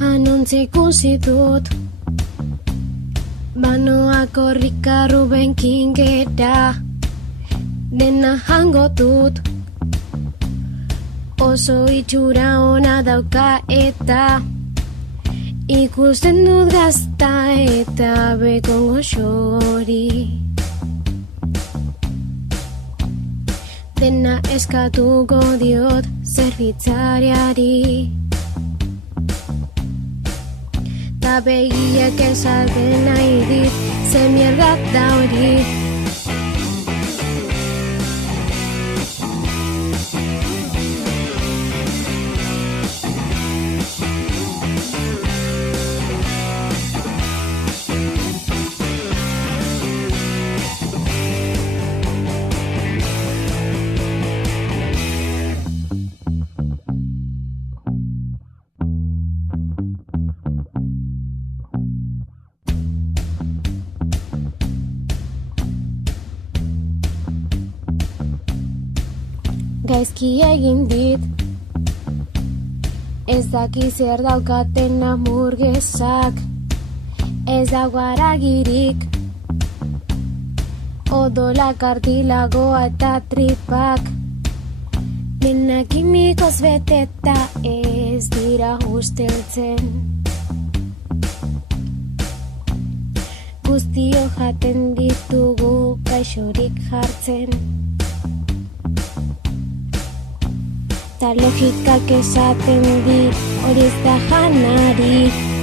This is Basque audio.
Anontzi ikusi dut Banoak horrika Ruben Kingera Dena jango dut Oso itxura ona dauka eta Ikusten dut gazta eta bekongo xori Dena eskatuko diot zerbitzariari Ta begiak esaten nahi dit ze mierda da hori Gaizki egin dit Ez daki zer daukaten hamburguesak Ez dago haragirik Odola, kartilagoa eta tripak Dena kimikoz beteta ez dira usteltzen Guztio jaten ditugu gaixorik jartzen Ta logikak esaten dit hori ez da janari